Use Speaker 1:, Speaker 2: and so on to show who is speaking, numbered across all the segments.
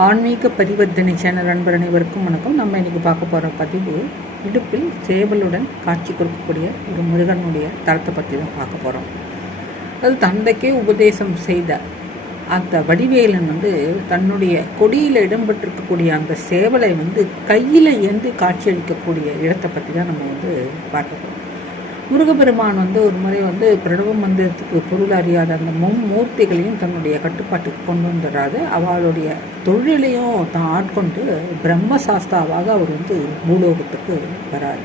Speaker 1: ஆன்மீக பரிவர்த்தனை சேனல் நண்பர் அனைவருக்கும் வணக்கம். நம்ம இன்றைக்கி பார்க்க போகிற பதிவு இடுப்பில் சேவலுடன் காட்சி கொடுக்கக்கூடிய ஒரு முருகனுடைய தளத்தை பற்றி தான் பார்க்க போகிறோம் அது தந்தைக்கே உபதேசம் செய்த அந்த வடிவேலன் வந்து தன்னுடைய கொடியில் இடம்பெற்றிருக்கக்கூடிய அந்த சேவலை வந்து கையில் ஏந்து காட்சியளிக்கக்கூடிய இடத்தை பற்றி தான் நம்ம வந்து பார்க்க போகிறோம் முருகப்பெருமான் வந்து ஒரு முறை வந்து பிரணவ மந்திரத்துக்கு பொருள் அறியாத அந்த மும்மூர்த்திகளையும் தன்னுடைய கட்டுப்பாட்டுக்கு கொண்டு வந்துடுறாரு. அவளுடைய தொழிலையும் தான் ஆட்கொண்டு பிரம்ம சாஸ்தாவாக அவர் வந்து பூலோகத்துக்கு வராரு.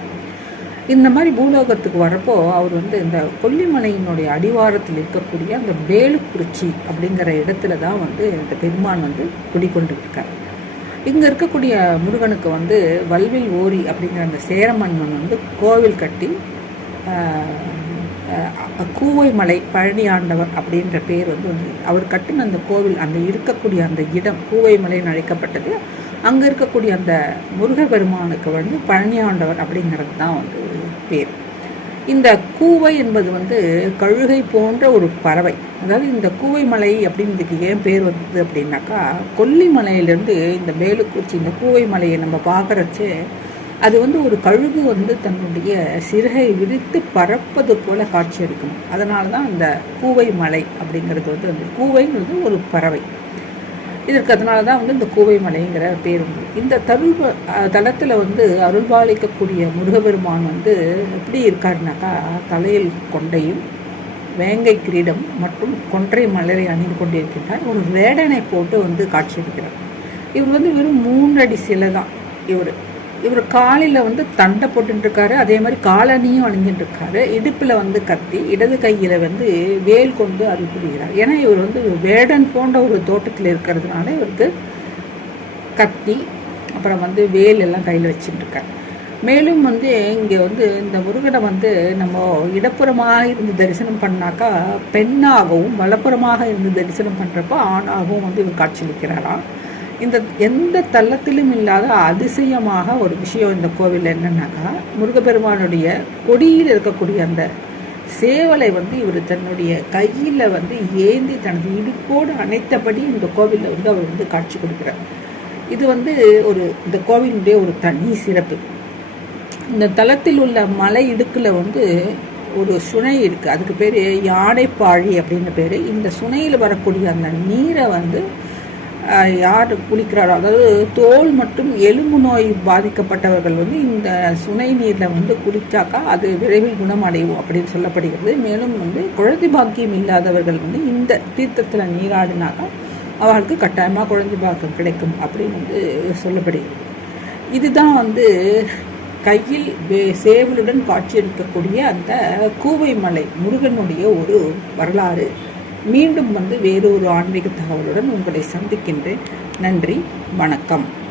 Speaker 1: இந்த மாதிரி பூலோகத்துக்கு வரப்போ அவர் வந்து இந்த கொல்லிமலையினுடைய அடிவாரத்தில் இருக்கக்கூடிய அந்த வேலுக்குறிச்சி அப்படிங்கிற இடத்துல தான் வந்து இந்த பெருமான் வந்து குடிக்கொண்டு இருக்கார் இங்கே இருக்கக்கூடிய முருகனுக்கு வந்து வல்வில் ஓரி அப்படிங்கிற அந்த சேரமன்னன் வந்து கோவில் கட்டி கூவை மலை பழனி ஆண்டவர் அப்படின்ற பேர் வந்து அவர் கட்டின அந்த கோவில் அந்த இருக்கக்கூடிய அந்த இடம் கூவை மலைன்னு அழைக்கப்பட்டது. அங்கே இருக்கக்கூடிய அந்த முருக பெருமானுக்கு வந்து பழனி ஆண்டவர் அப்படிங்கிறது தான் வந்து பேர். இந்த கூவை என்பது வந்து கழுகை போன்ற ஒரு பறவை. அதாவது இந்த கூவை மலை அப்படின்றதுக்கு ஏன் பேர் வந்தது அப்படின்னாக்கா கொல்லிமலையிலேருந்து இந்த மேலுக்குறிச்சி இந்த கூவை மலையை நம்ம பார்க்குறச்சே அது வந்து ஒரு கழுகு வந்து தன்னுடைய சிறகை விரித்து பறப்பது போல காட்சி எடுக்கணும் அதனால தான் அந்த கூவை மலை அப்படிங்கிறது வந்து அந்த கூவைங்கிறது ஒரு பறவை. இதற்கு அதனால தான் வந்து இந்த கூவை மலைங்கிற பேர் உண்டு. இந்த தருள் தளத்தில் வந்து அருள்பாலிக்கக்கூடிய முருகபெருமான் வந்து எப்படி இருக்காருனாக்கா தலையில் கொண்டையும் வேங்கை கிரீடம் மற்றும் கொன்றை மலரை அணிந்து கொண்டிருக்கின்றார். ஒரு வேடனை போட்டு வந்து காட்சியளிக்கிறார் இவர் வந்து வெறும் மூன்றடி சிலை தான். இவர் இவர் காலில் வந்து தண்டை போட்டுருக்காரு அதே மாதிரி காலனியும் அணிஞ்சிட்டு இடுப்பில் வந்து கத்தி இடது கையில் வந்து வேல் கொண்டு அருள் புரிகிறார். ஏன்னா இவர் வந்து வேடன் போன்ற ஒரு தோட்டத்தில் இருக்கிறதுனால இவருக்கு கத்தி அப்புறம் வந்து வேல் எல்லாம் கையில் வச்சுட்டுருக்கார் மேலும் வந்து இங்கே வந்து இந்த முருகனை வந்து நம்ம இடப்புறமாக இருந்து தரிசனம் பண்ணாக்கா பெண்ணாகவும் வலப்புறமாக இருந்து தரிசனம் பண்ணுறப்போ ஆணாகவும் வந்து இவர் காட்சியளிக்கிறாராம். இந்த எந்த தள்ளத்திலும் இல்லாத அதிசயமாக ஒரு விஷயம் இந்த கோவில் என்னன்னாக்கா முருகப்பெருமானுடைய கொடியில் இருக்கக்கூடிய அந்த சேவலை வந்து இவர் தன்னுடைய கையில் வந்து ஏந்தி தனது இடுப்போடு அணைத்தபடி இந்த கோவிலில் வந்து அவர் வந்து காட்சி கொடுக்குறார். இது வந்து ஒரு இந்த கோவிலுடைய ஒரு தனி சிறப்பு. இந்த தளத்தில் உள்ள மலை இடுக்கில் வந்து ஒரு சுனை இருக்குது அதுக்கு பேர் யானைப்பாழி அப்படின்னு பேர். இந்த சுனையில் வரக்கூடிய அந்த நீரை வந்து யார் குளிக்கிறாரோ அதாவது தோல் மற்றும் எலும்பு நோய் பாதிக்கப்பட்டவர்கள் வந்து இந்த சுனை நீரில் வந்து குளித்தாக்கா அது விரைவில் குணமடையும் அப்படின்னு சொல்லப்படுகிறது. மேலும் வந்து குழந்தை பாக்கியம் இல்லாதவர்கள் வந்து இந்த தீர்த்தத்தில் நீராடினாக்கா அவர்களுக்கு கட்டாயமாக குழந்தை பாக்கியம் கிடைக்கும் அப்படின்னு வந்து சொல்லப்படுகிறது. இதுதான் வந்து கையில் சேவலுடன் காட்சியளிக்கக்கூடிய அந்த கூவை மலை முருகனுடைய ஒரு வரலாறு. மீண்டும் வந்து வேறொரு ஆன்மீக தகவலுடன் உங்களை சந்திக்கின்றேன். நன்றி வணக்கம்.